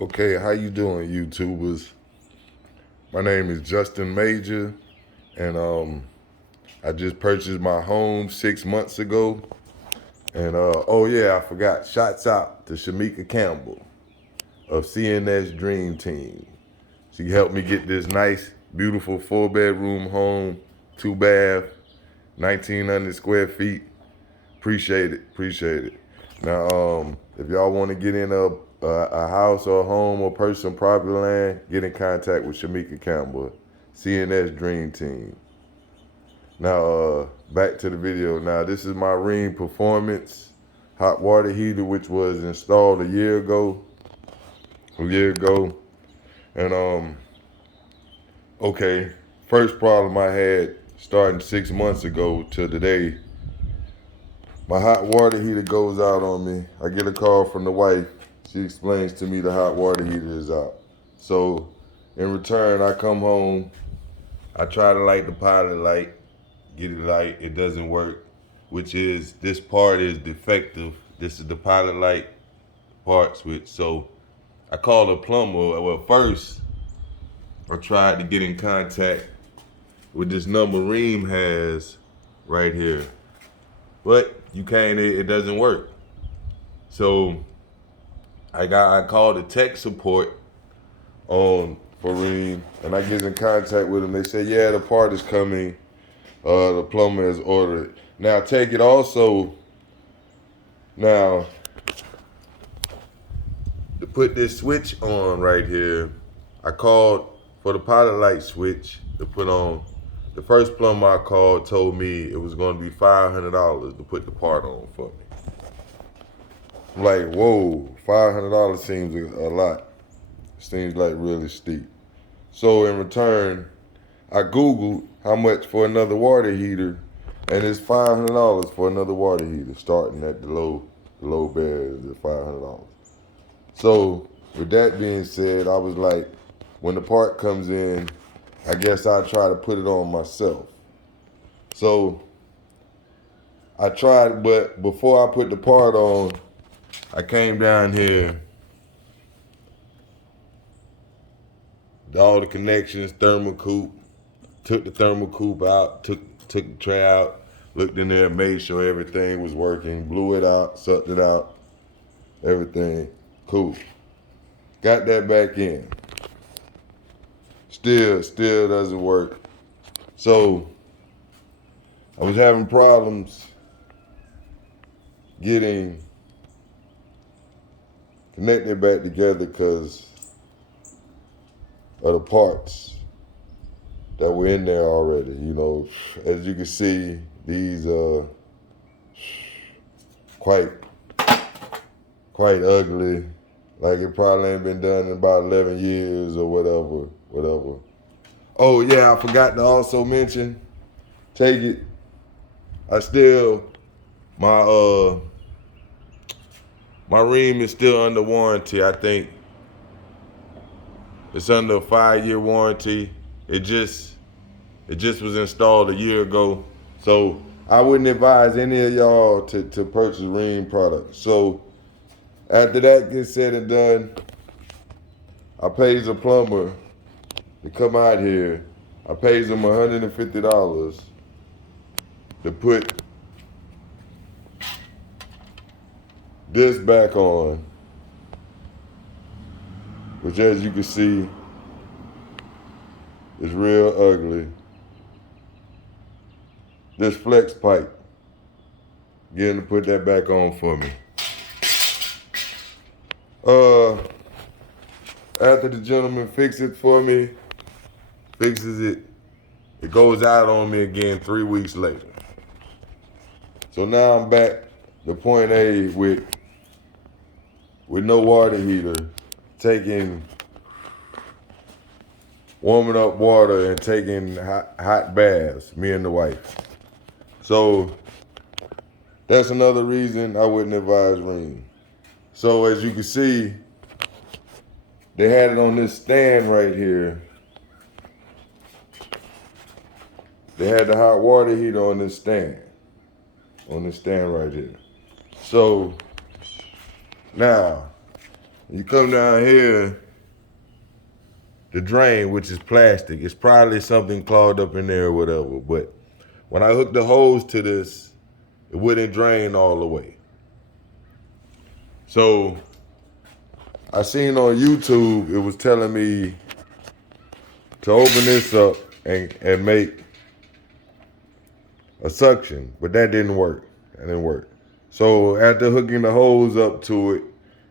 Okay, how you doing, YouTubers? My name is J.Major, and I just purchased my home 6 months ago. And oh yeah, I forgot. Shouts out to Shamika Campbell of CNS Dream Team. She helped me get this nice, beautiful 4 bedroom home, 2 bath, 1,900 square feet. Appreciate it, appreciate it. Now, if y'all want to get in a house or a home or personal property land, get in contact with Shamika Campbell, CNS Dream Team. Now, back to the video. Now, this is my Rheem Performance hot water heater, which was installed a year ago. And okay, first problem I had starting 6 months ago to today. My hot water heater goes out on me. I get a call from the wife. She explains to me the hot water heater is out. So in return, I come home. I try to light the pilot light, get it light. It doesn't work, which is this part is defective. This is the pilot light part switch. So I called a plumber. Well, first I tried to get in contact with this number Reem has right here. But you can't, it doesn't work. So I called the tech support on for Reem, and I get in contact with them. They say, yeah, the part is coming. The plumber has ordered it. Now take it also. Now to put this switch on right here, I called for the pilot light switch to put on. The first plumber I called told me it was going to be $500 to put the part on for me. I'm like, whoa, $500 seems a lot. Seems like really steep. So in return, I Googled how much for another water heater, and it's $500 for another water heater, starting at the low bed is at $500. So with that being said, I was like, when the part comes in, I guess I'll try to put it on myself. So I tried, but before I put the part on, I came down here, all the connections, thermocoop, took the thermocoop out, took the tray out, looked in there, made sure everything was working, blew it out, sucked it out, everything, cool. Got that back in. Still doesn't work. So I was having problems getting connected back together because of the parts that were in there already. You know, as you can see, these quite ugly. Like it probably ain't been done in about 11 years or whatever. Oh yeah, I forgot to also mention, take it. I still, my Rheem is still under warranty. I think it's under a 5-year warranty. It just was installed a year ago. So I wouldn't advise any of y'all to purchase Rheem products. So after that gets said and done, I pays a plumber to come out here. I pays him $150 to put this back on, which as you can see is real ugly. This flex pipe, getting to put that back on for me. After the gentleman fixes it for me, it goes out on me again 3 weeks later. So now I'm back to point A with no water heater, warming up water and taking hot baths, me and the wife. So that's another reason I wouldn't advise Rheem. So as you can see, they had it on this stand right here. They had the hot water heater on this stand right here. So now, You come down here, the drain, which is plastic, it's probably something clogged up in there or whatever. But when I hooked the hose to this, it wouldn't drain all the way. So I seen on YouTube, it was telling me to open this up and make a suction, but that didn't work. That didn't work. So after hooking the hose up to it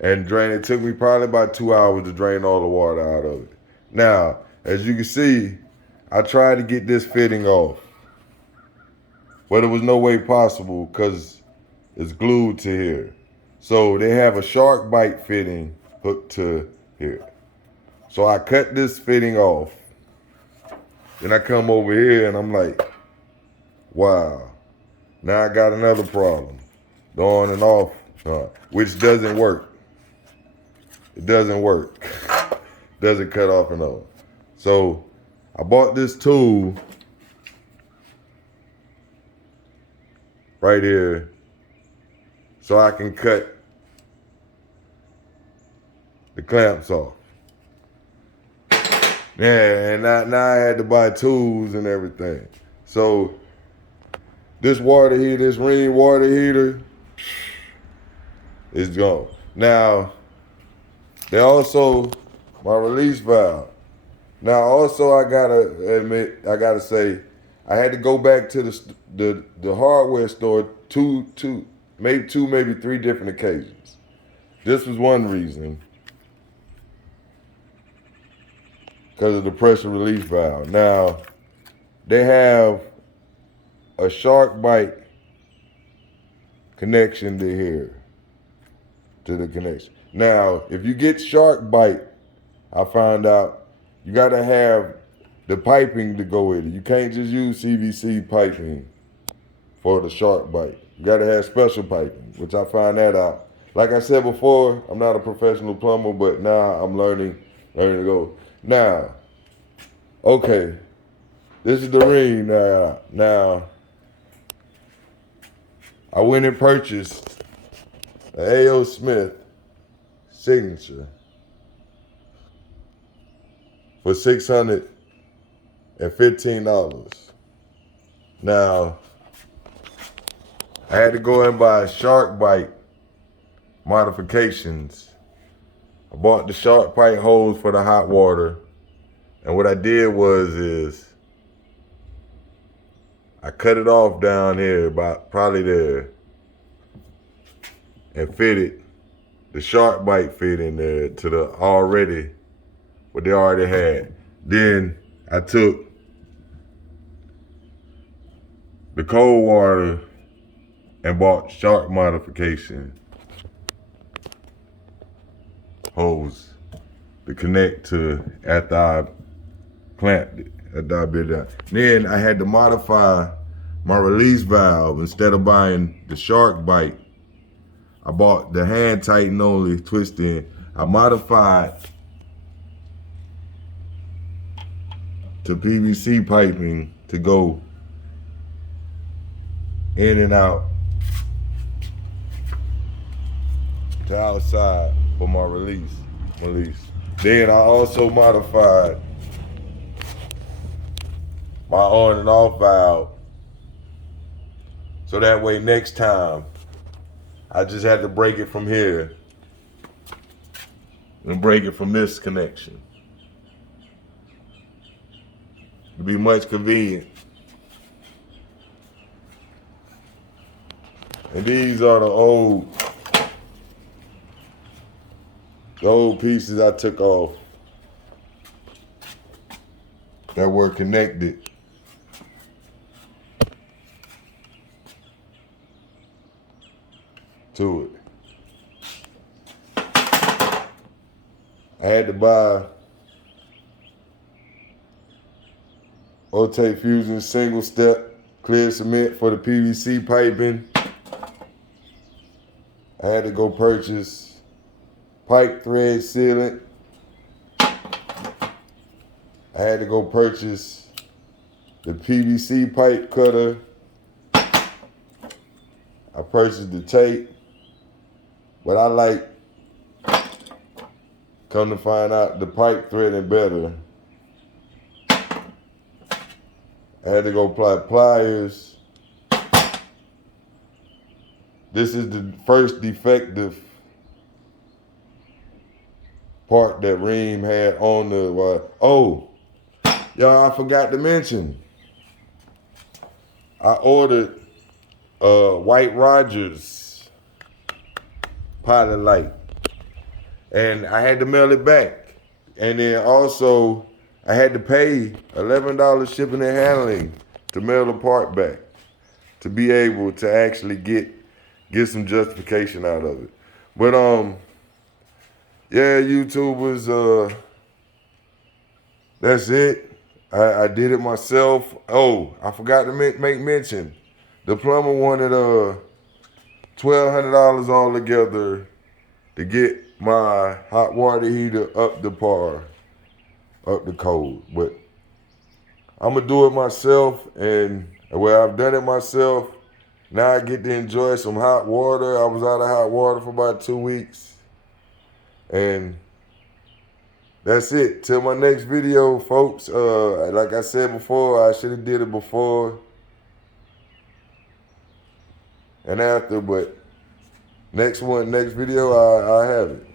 and drain, it took me probably about 2 hours to drain all the water out of it. Now, as you can see, I tried to get this fitting off, but it was no way possible because it's glued to here. So they have a shark bite fitting hooked to here. So I cut this fitting off. Then I come over here and I'm like, wow. Now I got another problem. The on and off, which doesn't work. It doesn't work. Doesn't cut off and on. So I bought this tool right here so I can cut the clamps off. Yeah, and now I had to buy tools and everything. So this water heater, this Ring water heater, is gone. Now, they also, my release valve. Now also I gotta admit, I gotta say, I had to go back to the hardware store maybe 3 different occasions. This was one reason, because of the pressure release valve. Now, they have a shark bite connection to here, to the connection. Now, if you get shark bite, I found out you gotta have the piping to go with it. You can't just use CVC piping for the shark bite. You gotta have special piping, which I found that out. Like I said before, I'm not a professional plumber, but now I'm learning to go. Now, okay, this is the ring now. Now, I went and purchased an A.O. Smith signature for $615. Now, I had to go and buy shark bite modifications. I bought the shark bite hose for the hot water, and what I did is I cut it off down here, about probably there, and fitted the shark bite fit in there to what they already had. Then I took the cold water and bought shark modification hose to connect to after I clamped it, after I bit it out. Then I had to modify my release valve. Instead of buying the shark bite, I bought the hand tighten only twist in. I modified to PVC piping to go in and out to outside for my release. Then I also modified my on and off valve so that way next time I just had to break it from here and break it from this connection. It'd be much convenient. And these are the old pieces I took off that were connected to it. I had to buy Rotate Fusion single step clear cement for the PVC piping. I had to go purchase pipe thread sealant. I had to go purchase the PVC pipe cutter. I purchased the tape, but I like Come to find out, the pipe threading better. I had to go apply pliers. This is the first defective part that Reem had on the, oh, y'all, I forgot to mention. I ordered White Rogers pilot light, and I had to mail it back. And then also, I had to pay $11 shipping and handling to mail the part back to be able to actually get some justification out of it. But yeah, YouTubers, that's it. I did it myself. Oh, I forgot to make mention. The plumber wanted $1,200 altogether to get my hot water heater up the code. But I'm gonna do it myself, and where I've done it myself, now I get to enjoy some hot water. I was out of hot water for about 2 weeks, and that's it. Till my next video, folks. Like I said before, I should have did it before and after, but next video, I have it.